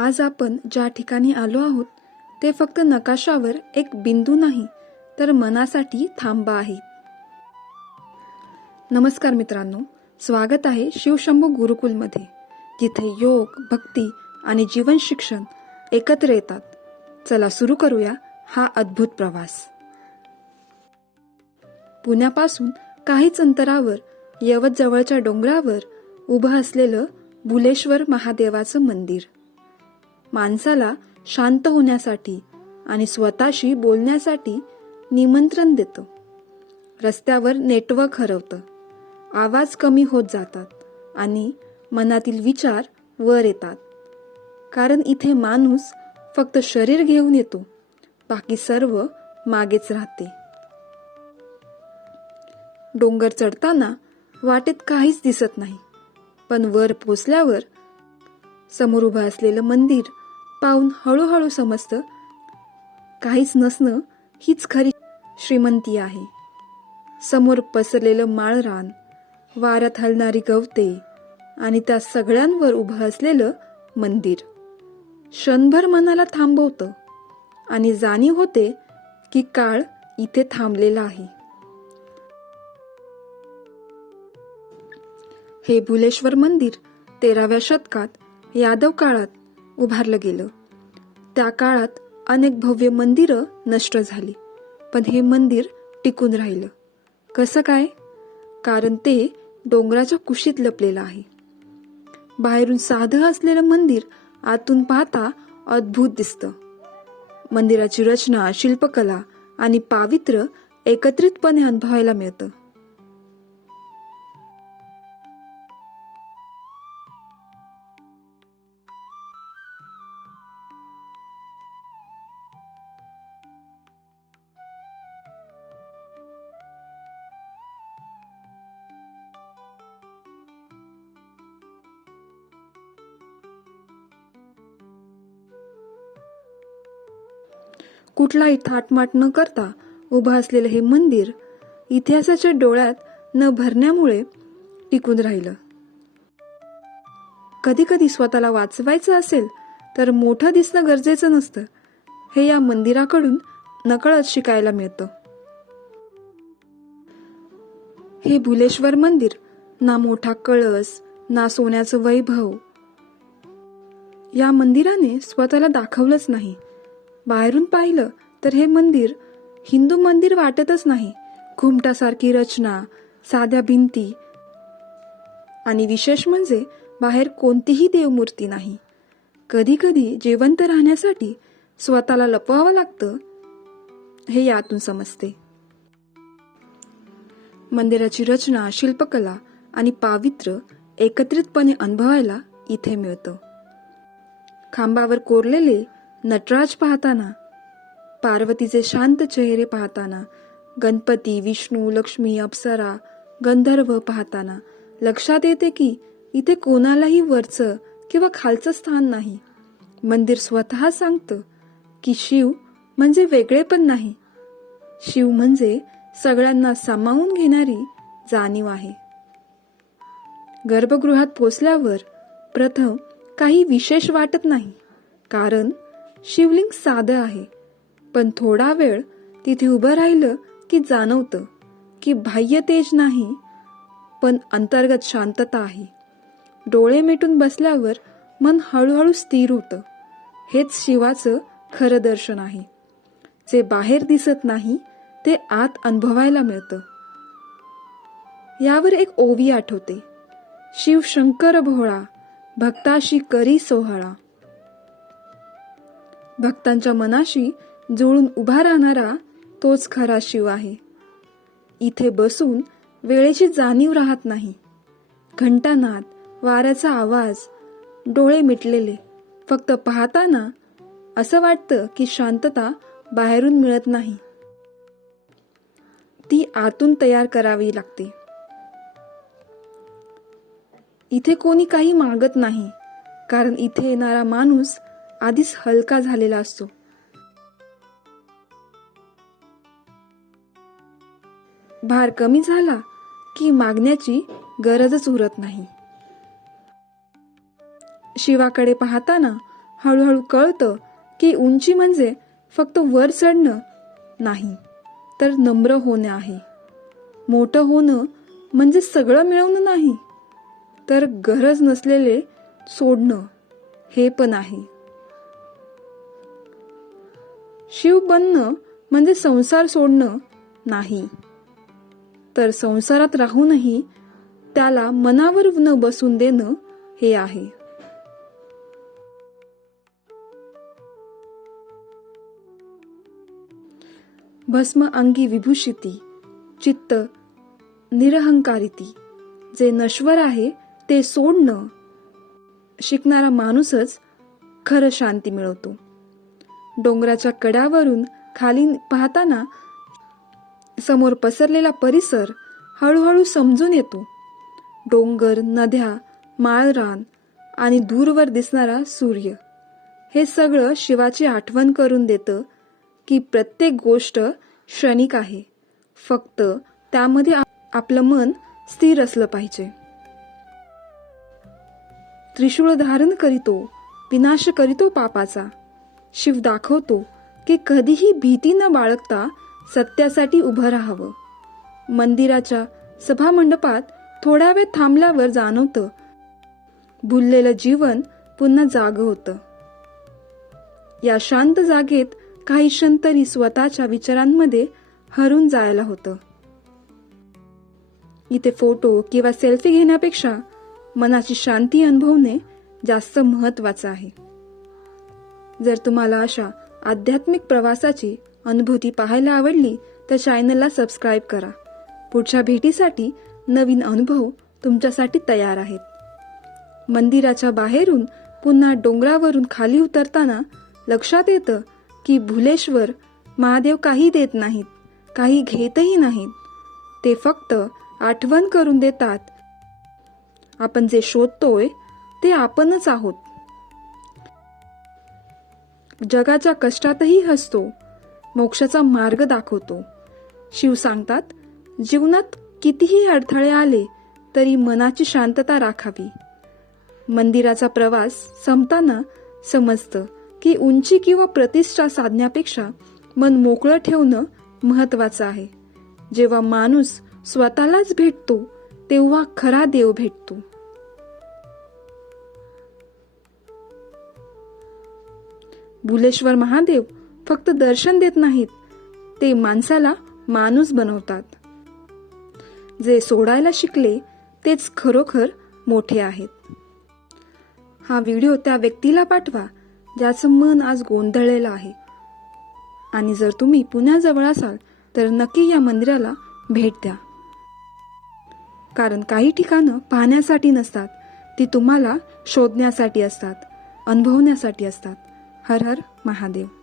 आज आपण ज्या ठिकाणी आलो आहोत ते फक्त नकाशावर एक बिंदू नाही तर मनासाठी थांबा आहे. नमस्कार मित्रांनो स्वागत आहे शिवशंभू गुरुकुलमध्ये जिथे योग भक्ती आणि जीवन शिक्षण एकत्र येतात. चला सुरू करूया हा अद्भुत प्रवास. पुण्यापासून काहीच अंतरावर यवत जवळच्या डोंगरावर उभं असलेलं भुलेश्वर महादेवाचं मंदिर. माणसाला शांत होण्यासाठी आणि स्वतःशी बोलण्यासाठी निमंत्रण देतं. रस्त्यावर नेटवर्क हरवतं. आवाज कमी होत जातात आणि मनातील विचार वर येतात. कारण इथे माणूस फक्त शरीर घेऊन येतो बाकी सर्व मागेच राहते. डोंगर चढताना वाटेत काहीच दिसत नाही. पण वर पोचल्यावर समोर उभं असलेलं मंदिर पाहून हळूहळू समजतं काहीच नसणं हीच खरी श्रीमंती आहे. समोर पसरलेलं माळरान वाऱ्यात हलणारी गवते आणि त्या सगळ्यांवर उभं असलेलं मंदिर. क्षणभर मनाला थांबवतं आणि जाणीव होते की काळ इथे थांबलेला आहे. हे भुलेश्वर मंदिर तेराव्या शतकात यादव काळात उभारलं गेलं. त्या काळात अनेक भव्य मंदिरं नष्ट झाली पण हे मंदिर टिकून राहिलं. कसं काय? कारण ते डोंगराच्या कुशीत लपलेलं आहे. बाहेरून साधं असलेलं मंदिर आतून पाहता अद्भुत दिसतं. मंदिराची रचना शिल्पकला आणि पावित्र्य एकत्रितपणे अनुभवायला मिळतं. कुठलाही थाटमाट न करता उभं असलेलं हे मंदिर इतिहासाच्या डोळ्यात न भरण्यामुळे टिकून राहिलं. कधी कधी स्वतःला वाचवायचं असेल तर मोठं दिसणं गरजेचं नसतं. हे या मंदिराकडून नकळत शिकायला मिळतं. हे भुलेश्वर मंदिर ना मोठा कळस ना सोन्याचं वैभव या मंदिराने स्वतःला दाखवलंच नाही. बाहेरून पाहिलं तर हे मंदिर हिंदू मंदिर वाटतच नाही. घुमटासारखी रचना साध्या भिंती. आणि विशेष म्हणजे बाहेर कोणतीही देवमूर्ती नाही. कधीकधी जिवंत राहण्यासाठी स्वतःला लपवावं लागतं हे यातून समजते. मंदिराची रचना शिल्पकला आणि पावित्र्य एकत्रितपणे अनुभवायला इथे मिळतं. खांबावर कोरलेले नटराज पाहताना पार्वतीचे शांत चेहरे पाहताना गणपती विष्णू लक्ष्मी अप्सरा गंधर्व पाहताना लक्षात येते की इथे कोणालाही वरचं किंवा खालचं स्थान नाही. मंदिर स्वतः सांगतं की शिव म्हणजे वेगळे पण नाही. शिव म्हणजे सगळ्यांना सामावून घेणारी जाणीव आहे. गर्भगृहात पोचल्यावर प्रथम काही विशेष वाटत नाही कारण शिवलिंग साधं आहे. पण थोडा वेळ तिथे उभं राहिलं की जाणवतं की बाह्य तेज नाही पण अंतर्गत शांतता आहे. डोळे मिटून बसल्यावर मन हळूहळू स्थिर होतं. हेच शिवाचं खरं दर्शन आहे. जे बाहेर दिसत नाही ते आत अनुभवायला मिळतं. यावर एक ओवी आठवते. शिव शंकर भोळा भक्ताशी करी सोहळा. भक्तांच्या मनाशी जुळून उभा राहणारा तोच खरा शिव आहे. इथे बसून वेळेची जाणीव राहत नाही. घंटानाद वाऱ्याचा आवाज डोळे मिटलेले फक्त पाहताना असं वाटतं की शांतता बाहेरून मिळत नाही. ती आतून तयार करावी लागते. इथे कोणी काही मागत नाही कारण इथे येणारा माणूस आधीच हलका झालेला असतो. भार कमी झाला की मागण्याची गरजच उरत नाही. शिवाकडे पाहताना हळूहळू कळतं की उंची म्हणजे फक्त वर चढणं नाही तर नम्र होणं आहे. मोठं होणं म्हणजे सगळं मिळवणं नाही तर गरज नसलेले सोडणं हे पण आहे. शिव बनणं म्हणजे संसार सोडणं नाही. तर संसारात राहूनही त्याला मनावर न बसून देणं हे आहे. भस्म अंगी विभूषिती चित्त निरहंकारिती. जे नश्वर आहे ते सोडणं. शिकणारा माणूसच खरं शांती मिळवतो. डोंगराच्या कड्यावरून खाली पाहताना समोर पसरलेला परिसर हळूहळू समजून येतो. डोंगर नद्या माळरान आणि दूरवर दिसणारा सूर्य. हे सगळं शिवाची आठवण करून देतं की प्रत्येक गोष्ट क्षणिक आहे. फक्त त्यामध्ये आपलं मन स्थिर असलं पाहिजे. त्रिशूळ धारण करीतो विनाश करीतो पापाचा. शिव दाखवतो की कधीही भीती न बाळगता सत्यासाठी उभं राहावं. मंदिराच्या सभामंडपात थोड्या वेळ थांबल्यावर जाणवतं भुललेलं जीवन पुन्हा जाग होतं. या शांत जागेत काही क्षण तरी स्वतःच्या विचारांमध्ये हरून जायला होतं. इथे फोटो किंवा सेल्फी घेण्यापेक्षा मनाची शांती अनुभवणे जास्त महत्वाचं आहे. जर तुम्हाला अशा आध्यात्मिक प्रवासाची अनुभूती पाहायला आवडली तर चॅनलला सबस्क्राईब करा. पुढच्या भेटीसाठी नवीन अनुभव तुमच्यासाठी तयार आहेत. मंदिराच्या बाहेरून पुन्हा डोंगरावरून खाली उतरताना लक्षात येतं की भुलेश्वर महादेव काही देत नाहीत काही घेतही नाहीत. ते फक्त आठवण करून देतात. आपण जे शोधतोय ते आपणच आहोत. जगाच्या कष्टातही हसतो. मोक्षाचा मार्ग दाखवतो. शिव सांगतात जीवनात कितीही अडथळे आले तरी मनाची शांतता राखावी. मंदिराचा प्रवास संपताना समजतं की उंची किंवा प्रतिष्ठा साधण्यापेक्षा मन मोकळं ठेवणं महत्वाचं आहे. जेव्हा माणूस स्वतःलाच भेटतो तेव्हा खरा देव भेटतो. भुलेश्वर महादेव फक्त दर्शन देत नाहीत ते माणसाला माणूस बनवतात. जे सोडायला शिकले तेच खरोखर मोठे आहेत. हा व्हिडिओ त्या व्यक्तीला पाठवा ज्याचं मन आज गोंधळलेलं आहे. आणि जर तुम्ही पुण्याजवळ असाल तर नक्की या मंदिराला भेट द्या. कारण काही ठिकाणं पाहण्यासाठी नसतात ती तुम्हाला शोधण्यासाठी असतात अनुभवण्यासाठी असतात. हर हर महादेव.